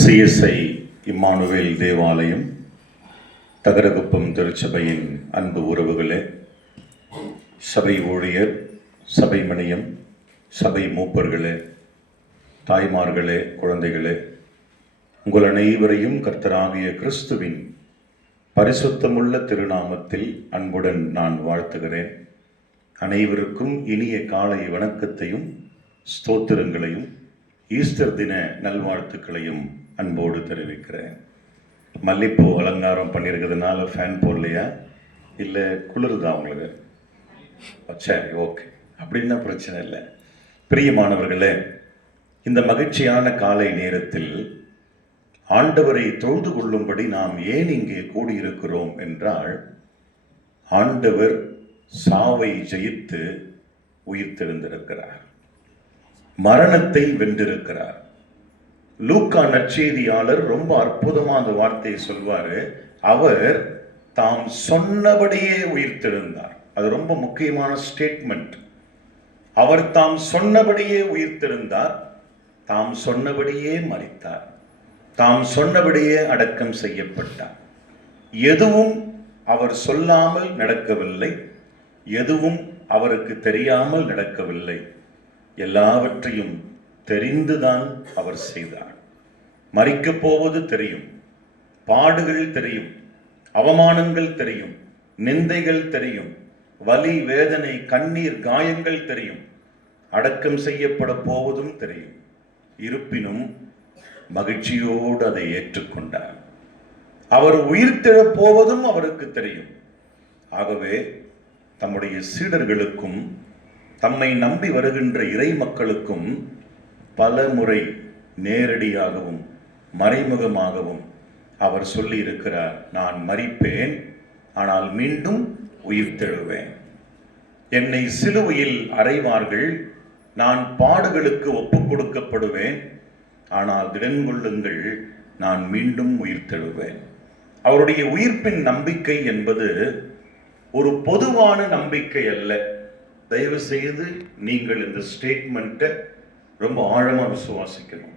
CSI Emmanuel தேவாலயம், தகரகுப்பம் திருச்சபையின் அன்பு உறவுகளே, சபை ஊழியர், சபை மணியம், சபை மூப்பர்களே, தாய்மார்களே, குழந்தைகளே, உங்கள் அனைவரையும் கர்த்தராகிய கிறிஸ்துவின் பரிசுத்தமுள்ள திருநாமத்தில் அன்புடன் நான் வாழ்த்துகிறேன். அனைவருக்கும் இனிய காலை வணக்கத்தையும் ஸ்தோத்திரங்களையும் ஈஸ்டர் தின நல்வாழ்த்துக்களையும் அன்போடு தெரிவிக்கிறேன். மல்லிப்பூ அலங்காரம் பண்ணியிருக்கிறதுனால ஃபேன் போடலையா, இல்லை குளிருதா உங்களுக்கு? சரி, ஓகே, அப்படின்னா பிரச்சனை இல்லை. பிரியமானவர்களே, இந்த மகிழ்ச்சியான காலை நேரத்தில் ஆண்டவரை தொழுது கொள்ளும்படி நாம் ஏன் இங்கே கூடியிருக்கிறோம் என்றால், ஆண்டவர் சாவை ஜெயித்து உயிர்த்தெழுந்திருக்கிறார், மரணத்தை வென்றிருக்கிறார். லூக்கா நற்செய்தியாளர் ரொம்ப அற்புதமான வார்த்தையை சொல்வாரு. அவர் தாம் சொன்னபடியே உயிர்த்தெழுந்தார். அது ரொம்ப முக்கியமான ஸ்டேட்மெண்ட். அவர் தாம் சொன்னபடியே உயிர்த்தெழுந்தார், தாம் சொன்னபடியே மரித்தார், தாம் சொன்னபடியே அடக்கம் செய்யப்பட்டார். எதுவும் அவர் சொல்லாமல் நடக்கவில்லை, எதுவும் அவருக்கு தெரியாமல் நடக்கவில்லை. எல்லாவற்றையும் தெரிந்துதான் அவர் செய்தார். மரிக்கப் போவது தெரியும், பாடுகள் தெரியும், அவமானங்கள் தெரியும், நிந்தைகள் தெரியும், வலி, வேதனை, கண்ணீர், காயங்கள் தெரியும், அடக்கம் செய்யப்பட போவதும் தெரியும். இருப்பினும் மகிழ்ச்சியோடு அதை ஏற்றுக்கொண்டார். அவர் உயிர்த்தெழப் போவதும் அவருக்கு தெரியும். ஆகவே தம்முடைய சீடர்களுக்கும் தம்மை நம்பி வருகின்ற இறை மக்களுக்கும் பல முறை நேரடியாகவும் மறைமுகமாகவும் அவர் சொல்லி இருக்கிறார், நான் மரிப்பேன், ஆனால் மீண்டும் உயிர்த்தெழுவேன். என்னை சிலுவையில் அறைவார்கள், நான் பாடுகளுக்கு ஒப்புக் கொடுக்கப்படுவேன், ஆனால் திடன் கொள்ளுங்கள், நான் மீண்டும் உயிர்த்தெழுவேன். அவருடைய உயிர்ப்பின் நம்பிக்கை என்பது ஒரு பொதுவான நம்பிக்கை அல்ல. தயவு செய்து நீங்கள் இந்த ஸ்டேட்மெண்ட்டை ரொம்ப ஆழமாக விசுவாசிக்கணும்.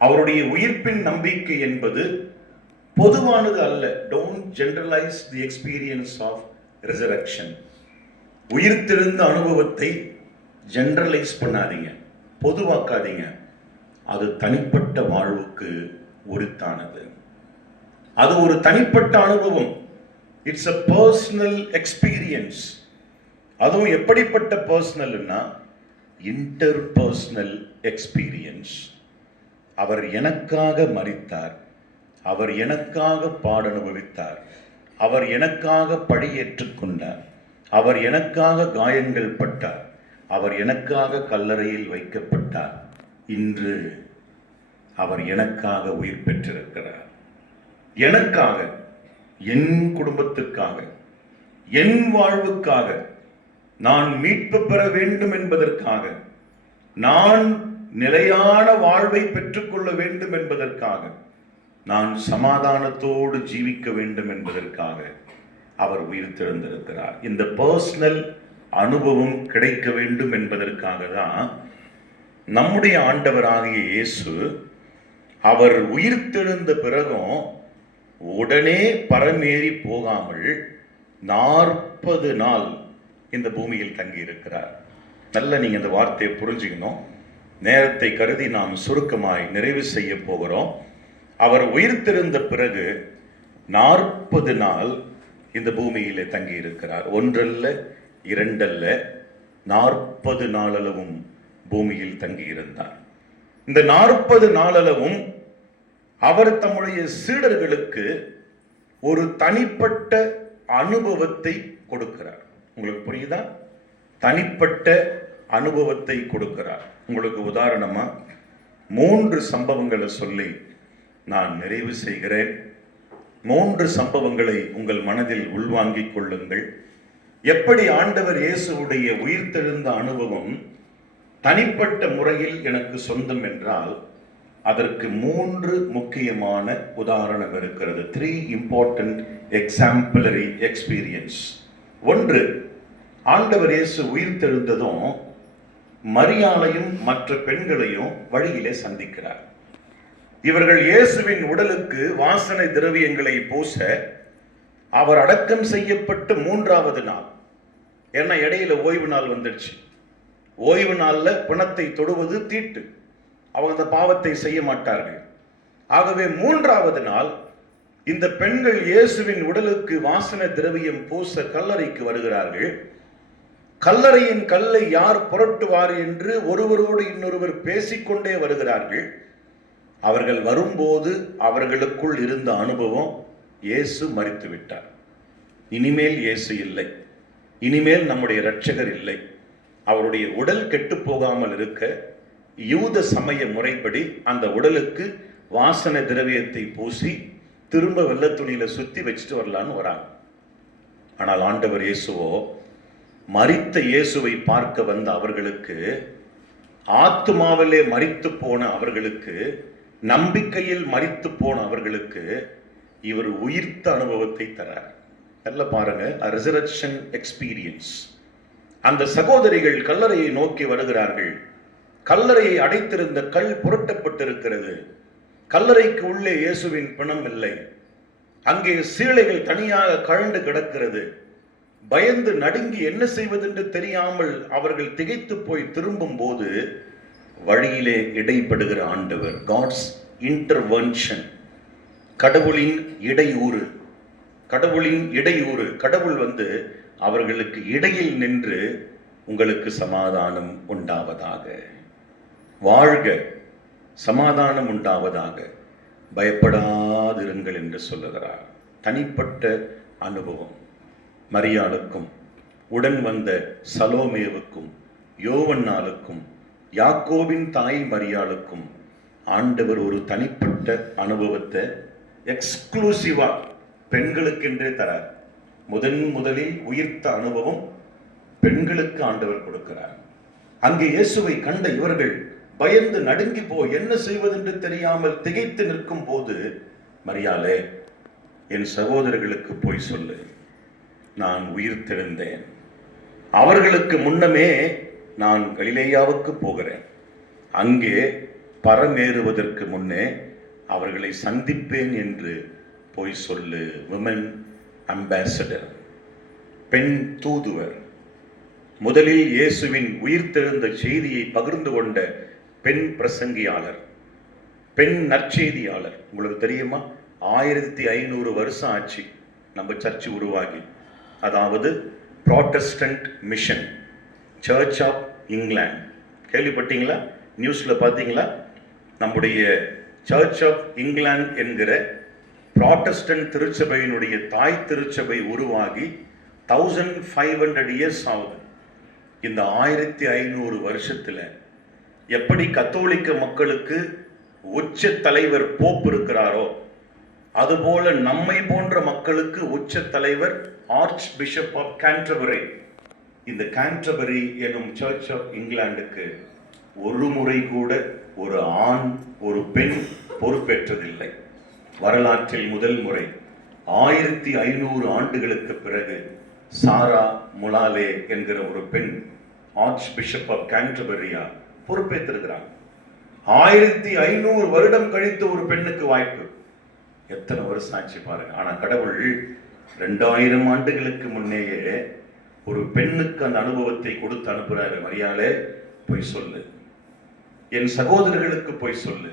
அவருடைய உயிர்ப்பின் நம்பிக்கை என்பது பொதுவானது அல்ல. Don't generalize the experience of resurrection. உயிர்த்தெழுந்த அனுபவத்தை ஜெனரலைஸ் பண்ணாதீங்க, பொதுவாக்காதீங்க. அது தனிப்பட்ட வாழ்வுக்கு உரித்தானது. அது ஒரு தனிப்பட்ட அனுபவம். It's a personal experience. அதுவும் எப்படிப்பட்ட பர்சனல்னா, இன்டர்பர்சனல் எக்ஸ்பீரியன்ஸ். அவர் எனக்காக மரித்தார், அவர் எனக்காக பாடனுபவித்தார், அவர் எனக்காக பழியேற்றுக் கொண்டார், அவர் எனக்காக காயங்கள் பட்டார், அவர் எனக்காக கல்லறையில் வைக்கப்பட்டார். இன்று அவர் எனக்காக உயிர் பெற்றிருக்கிறார். எனக்காக, என் குடும்பத்துக்காக, என் வாழ்வுக்காக, நான் மீட்பு பெற வேண்டும் என்பதற்காக, நான் நிலையான வாழ்வை பெற்றுக்கொள்ள வேண்டும் என்பதற்காக, நான் சமாதானத்தோடு ஜீவிக்க வேண்டும் என்பதற்காக அவர் உயிர்த்தெழுந்திருக்கிறார். இந்த பர்சனல் அனுபவம் கிடைக்க வேண்டும் என்பதற்காக தான் நம்முடைய ஆண்டவராகிய இயேசு அவர் உயிர்த்தெழுந்த பிறகும் உடனே பரமேறி போகாமல் 40 நாள் இந்த பூமியில் தங்கி இருக்கிறார். நல்ல நீங்க இந்த வார்த்தையை புரிஞ்சுக்கணும். நேரத்தை கருதி நாம் சுருக்கமாய் நிறைவு செய்ய போகிறோம். அவர் உயிர்த்தெழுந்த பிறகு 40 நாள் இந்த பூமியிலே தங்கி இருக்கிறார். ஒன்றல்ல, இரண்டல்ல, 40 நாளளவும் பூமியில் தங்கி இருந்தார். இந்த 40 நாளளவும் அவர் தம்முடைய சீடர்களுக்கு ஒரு தனிப்பட்ட அனுபவத்தை கொடுக்கிறார். உங்களுக்கு புரியுதா? தனிப்பட்ட அனுபவத்தை கொடுக்கிறார். உங்களுக்கு உதாரணமா 3 சம்பவங்களை சொல்லி நான் நிறைவு செய்கிறேன். 3 சம்பவங்களை உங்கள் மனதில் உள்வாங்கிக் கொள்ளுங்கள். எப்படி ஆண்டவர் இயேசுவுடைய உயிர்த்தெழுந்த அனுபவம் தனிப்பட்ட முறையில் எனக்கு சொந்தம் என்றால், அதற்கு 3 முக்கியமான உதாரணம் இருக்கிறது. 3 important exemplary experience. ஒன்று, ஆண்டவர் இயேசு இவர்கள் இயேசுவின் உடலுக்கு வாசனை திரவியங்களை பூச அவர் அடக்கம் செய்யப்பட்டு 3வது நாள், ஏன்னா இடையில ஓய்வு நாள் வந்துடுச்சு. ஓய்வு நாள்ல பிணத்தை தொடுவது தீட்டு, அவங்க அந்த பாவத்தை செய்ய மாட்டார்கள். ஆகவே 3வது நாள் இந்த பெண்கள் இயேசுவின் உடலுக்கு வாசனை திரவியம் பூச கல்லறைக்கு வருகிறார்கள். கல்லறையின் கல்லை யார் புரட்டுவார் என்று ஒருவரோடு இன்னொருவர் பேசிக்கொண்டே வருகிறார்கள். அவர்கள் வரும்போது அவர்களுக்குள் இருந்த அனுபவம், இயேசு மரித்து விட்டார், இனிமேல் இயேசு இல்லை, இனிமேல் நம்முடைய இரட்சகர் இல்லை. அவருடைய உடல் கெட்டு போகாமல் இருக்க யூத சமய முறைப்படி அந்த உடலுக்கு வாசனை திரவியத்தை பூசி திரும்ப வெள்ளை துணியில சுத்தி வச்சுட்டு வரலான்னு வராங்க. ஆனால் ஆண்டவர் இயேசுவோ, மரித்த இயேசுவை பார்க்க வந்த அவர்களுக்கு, ஆத்துமாவிலே மரித்து போன அவர்களுக்கு, நம்பிக்கையில் மரித்து போன அவர்களுக்கு இவர் உயிர்த்த அனுபவத்தை தரார். நல்ல பாருங்க, ரெசரக்ஷன் எக்ஸ்பீரியன்ஸ். அந்த சகோதரிகள் கல்லறையை நோக்கி வருகிறார்கள். கல்லறையை அடைத்திருந்த கல் புரட்டப்பட்டிருக்கிறது. கல்லறைக்கு உள்ளே இயேசுவின் பிணம் இல்லை. அங்கே சீலைகள் தனியாக கழண்டு கிடக்கிறது. பயந்து நடுங்கி என்ன செய்வதென்று தெரியாமல் அவர்கள் திகைத்து போய் திரும்பும் போது வழியிலே இடைப்படுகிற ஆண்டவர், காட்ஸ் இன்டர்வென்ஷன், கடவுளின் இடையூறு, கடவுளின் இடையூறு. கடவுள் வந்து அவர்களுக்கு இடையில் நின்று, உங்களுக்கு சமாதானம் உண்டாவதாக, வாழ்க, சமாதானம் உண்டாவதாக, பயப்படாதிருங்கள் என்று சொல்லுகிறார். தனிப்பட்ட அனுபவம். மரியாளுக்கும் உடன் வந்த சலோமேவுக்கும் யோவன்னாளுக்கும் யாக்கோபின் தாய் மரியாளுக்கும் ஆண்டவர் ஒரு தனிப்பட்ட அனுபவத்தை எக்ஸ்க்ளூசிவா பெண்களுக்கென்றே தரார். முதலில் உயிர்த்த அனுபவம் பெண்களுக்கு ஆண்டவர் கொடுக்கிறார். அங்கே இயேசுவை கண்ட இவர்கள் பயந்து நடுங்கி போய் என்ன செய்வதென்று தெரியாமல் திகைத்து நிற்கும் போது, மரியாளே, என் சகோதரர்களுக்கு போய் சொல்லு, நான் உயிர்த்தெழுந்தேன். அவர்களுக்கு முன்னமே நான் கலிலேயாவுக்கு போகிறேன். அங்கே பரமேறுவதற்கு முன்னே அவர்களை சந்திப்பேன் என்று போய் சொல்லு. விமன் அம்பாசடர், பெண் தூதுவர். முதலில் இயேசுவின் உயிர்த்தெழுந்த செய்தியை பகிர்ந்து கொண்ட பெண் பிரசங்கியாளர், பெண் நற்செய்தியாளர். உங்களுக்கு தெரியுமா, 1500 வருஷம் ஆச்சு நம்ம சர்ச்சு உருவாகி. அதாவது Protestant mission, church of England. கேள்விப்பட்டீங்களா? நியூஸ்ல பார்த்தீங்களா? நம்முடைய சர்ச் ஆஃப் இங்கிலாந்து என்கிற புராட்டஸ்டன்ட் திருச்சபையினுடைய தாய் திருச்சபை உருவாகி 1500 இயர்ஸ் ஆகுது. இந்த 1500 வருஷத்துல எப்படி கத்தோலிக்க மக்களுக்கு உச்ச தலைவர் போப் இருக்கிறாரோ, அதுபோல நம்மை போன்ற மக்களுக்கு உச்ச தலைவர் ஆர்ச் பிஷப் ஆஃப் கேன்டர்பரி. இந்த கேன்டர்பரி எனும் சர்ச் ஆஃப் இங்கிலாந்துக்கு ஒரு முறை கூட ஒரு ஆண் ஒரு பெண் பொறுப்பேற்றதில்லை. வரலாற்றில் முதல் முறை 1500 ஆண்டுகளுக்கு பிறகு சாரா முலாலே என்கிற ஒரு பெண் ஆர்ச் பிஷப் ஆஃப் கேன்டர்பரியா பொறுப்பேற்றிருக்கிறாங்க. 1500 வருடம் கழித்து ஒரு பெண்ணுக்கு வாய்ப்பு. எத்தனை வருஷம் ஆச்சு பாருங்க. ஆனா கடவுள் 2000 ஆண்டுகளுக்கு முன்னேயே ஒரு பெண்ணுக்கு அந்த அனுபவத்தை கொடுத்து அனுப்புறாரு. மரியாளே, போய் சொல்லு, என் சகோதரர்களுக்கு போய் சொல்லு,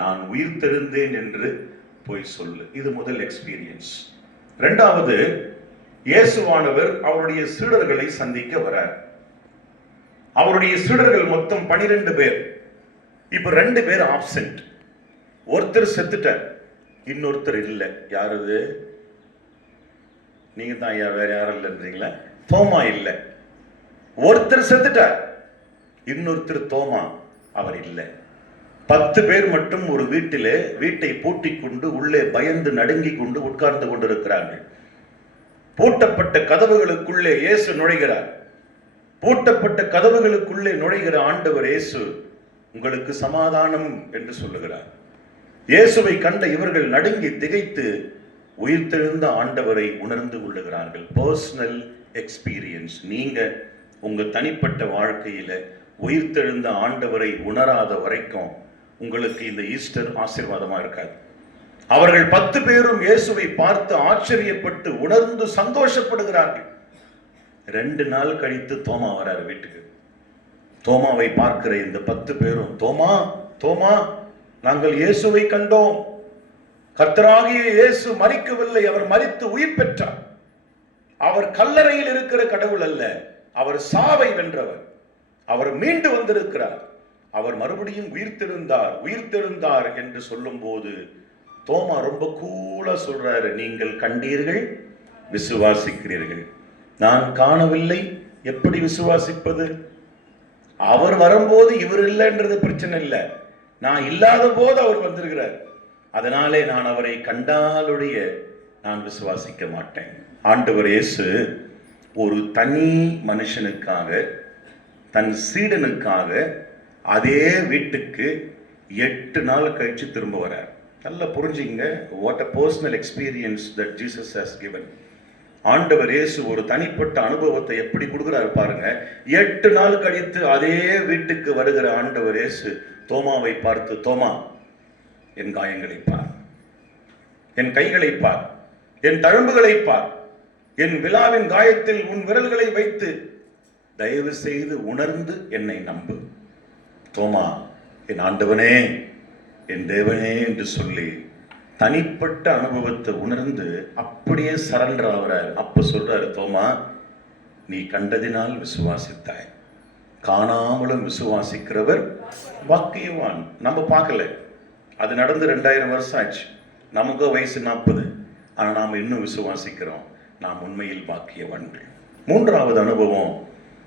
நான் உயிர்த்தெழுந்தேன் என்று போய் சொல்லு. இது முதல் எக்ஸ்பீரியன்ஸ். இரண்டாவது, இயேசுவானவர் அவருடைய சீடர்களை சந்திக்க வரார். அவருடைய சீடர்கள் மொத்தம் 12 பேர். இப்ப 2 பேர் ஆப்சென்ட். ஒருத்தர் செத்துட்டார், இன்னொருத்தர் இல்லை. யாரு? நீங்க தான் ஐயா, வேற யாரும் இல்லைன்றீங்களா? தோமா இல்லை. ஒருத்தர் செத்துட்டார், இன்னொருத்தர் தோமா, அவர் இல்லை. 10 பேர் மட்டும் ஒரு வீட்டை பூட்டிக் கொண்டு உள்ளே பயந்து நடுங்கி கொண்டு உட்கார்ந்து கொண்டிருக்கிறார்கள். பூட்டப்பட்ட கதவுகளுக்குள்ளே இயேசு நுழைகிறார். பூட்டப்பட்ட கதவுகளுக்குள்ளே நுழைகிற ஆண்டவர் இயேசு உங்களுக்கு சமாதானம் என்று சொல்லுகிறார். இயேசுவை கண்ட இவர்கள் நடுங்கி திகைத்து உயிர்த்தெழுந்த ஆண்டவரை உணர்ந்து கொள்ளுகிறார்கள். Personal experience. நீங்க உங்க தனிப்பட்ட வாழ்க்கையில உயிர்த்தெழுந்த ஆண்டவரை உணராத வரைக்கும் உங்களுக்கு இந்த ஈஸ்டர் ஆசீர்வாதமா இருக்காது. அவர்கள் 10 பேரும் இயேசுவை பார்த்து ஆச்சரியப்பட்டு உணர்ந்து சந்தோஷப்படுகிறார்கள். 2 நாள் கழித்து தோமா வரார் வீட்டுக்கு. தோமாவை பார்க்கிற இந்த 10 பேரும், தோமா தோமா, நாங்கள் இயேசுவை கண்டோம். கர்த்தராகிய இயேசு மரிக்கவில்லை, அவர் மரித்து உயிர் பெற்றார். அவர் கல்லறையில் இருக்கிற கடவுள் அல்ல, அவர் சாவை வென்றவர். அவர் மீண்டு வந்திருக்கிறார். அவர் மறுபடியும் உயிர்த்தெழுந்தார் என்று சொல்லும் போது தோமா ரொம்ப கூலா சொல்றாரு, நீங்கள் கண்டீர்கள், விசுவாசிக்கிறீர்கள். நான் காணவில்லை, எப்படி விசுவாசிப்பது? அவர் வரும்போது இவர் இல்லைன்றது பிரச்சனை இல்லை, நான் இல்லாத போது அவர் வந்திருக்கிறார். அதனாலே நான் அவரை கண்டாலுடைய நான் விசுவாசிக்க மாட்டேன். ஆண்டவர் இயேசு ஒரு தனி மனுஷனுக்காக, தன் சீடனுக்காக அதே வீட்டுக்கு 8 நாள் கழிச்சு திரும்ப வரார். நல்லா புரிஞ்சுங்க, what a personal experience that Jesus has given. ஆண்டவர் இயேசு ஒரு தனிப்பட்ட அனுபவத்தை எப்படி கொடுக்கிறார் பாருங்க. 8 நாள் கழித்து அதே வீட்டுக்கு வருகிற ஆண்டவர் இயேசு தோமாவை பார்த்து, தோமா, என் காயங்களை பார், என் கைகளை பார், என் தழும்புகளை பார், என் விலாவின் காயத்தில் உன் விரல்களை வைத்து தயவு செய்து உணர்ந்து என்னை நம்பு. தோமா, என் ஆண்டவனே, என் தேவனே என்று சொல்லி தனிப்பட்ட அனுபவத்தை உணர்ந்து அப்படியே சரண்டர் ஆகிறார். அப்ப சொல்றாரு, தோமா, நீ கண்டதினால் விசுவாசித்தாய், காணாமலும் விசுவாசிக்கிறவர் பாக்கியவான். நம்ம பார்க்கல, அது நடந்து 2000 வருஷம் ஆச்சு. நமக்கு வயசு 40, ஆனா நாம இன்னும் விசுவாசிக்கிறோம். நாம் உண்மையில் பாக்கியவான்கள். 3வது அனுபவம்,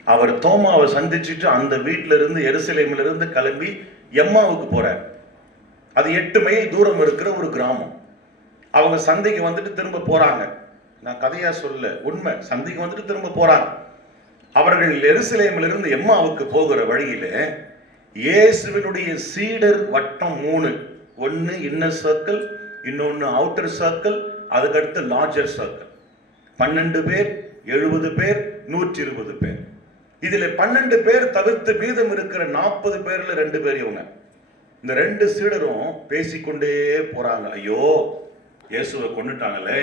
அவர் தோமாவை சந்திச்சுட்டு அந்த வீட்டில இருந்து எருசலேமில இருந்து கிளம்பி எம்மாவுக்கு போறார். அது 8 மைல் தூரம் இருக்கிற ஒரு கிராமம். அவங்க சந்தைக்கு வந்துட்டு திரும்ப போறாங்க. நான் கதையா சொல்ல, உண்மை. சந்தைக்கு வந்துட்டு திரும்ப போறாங்க. அவர்கள் எருசலேமில் இருந்து எம்மாவுக்கு போகிற வழியில இயேசுவினுடைய சீடர் வட்டம் 3, ஒன்னு இன்னர் சர்க்கிள், இன்னொன்னு அவுட்டர் சர்க்கிள், அதுக்கடுத்து லார்ஜர் சர்க்கிள். 12 பேர், 70 பேர், 120 பேர். இதுல 12 பேர் தவிர்த்து மீதம் இருக்கிற 40 பேர்ல 2 பேர் இவங்க. இந்த 2 சீடரும் பேசிக்கொண்டே போறாங்க. ஐயோ, இயேசுவை கொண்டுட்டாங்களே,